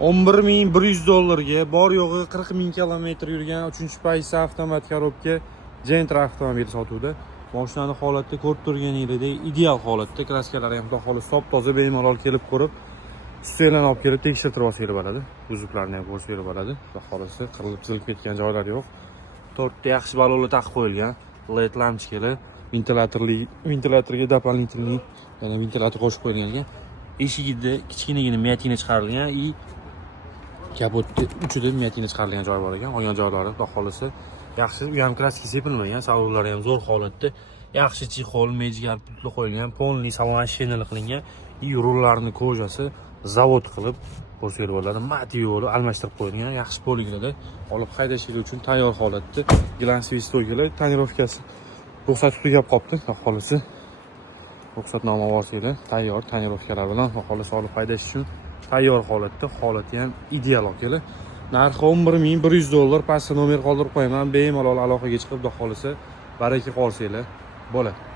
11.100 dollarga, bor yo'g'i 40.000 kilometr yurgan 3-paysa avtomat korobka Gentra avtomobili sotuvda. Mashinani holatda ko'rib turganingizday ideal holatda, kraskalari ham xudo xohlasa top-toza bemalol kelib ko'rib, ustidan olib kelib tekshirtirib olsangiz bo'ladi. Uzuklarni ham ko'rsangiz bo'ladi. Xudo xohlasa qirilib chizilib ketgan joylari yo'q. 4 ta yaxshi balonlar taqib qo'yilgan. LED lampochkalar, ventilatorga doполнительный yana ventilator qo'shib qo'yilgan. Eshigida kichkinagina miyatina chiqarilgan и kapotda uchida miyatina chiqarilgan joy bor ekan. Qolgan joylari xudo xohlasa yaxshi, u ham klassik sepilmagan, salonlari ham zo'r holatda. Yaxshi chexol, mejgar putli qo'yilgan, polniy salon shinali qilingan. И rullarni kojasi zavod qilib ko'rsangiz bo'ladi. Mat yo'li almashtirib qo'yilgan, yaxshi poliglarda olib haydashingiz uchun tayyor holatda. Glansli stoykalar, tonirovkasi ruxsat tugab qolibdi. Xudo xohlasa ruxsatnoma olsanglar, tayyor tonirovkalar bilan xudo xohlasa olib haydash uchun tayyor holatda, holati ham ideal akalar. Narxi 11.100 dollar, pastda nomer qoldirib qo'yaman. Bemalol aloqaga chiqib, xudo xohlasa baraka qolsanglar bo'ladi.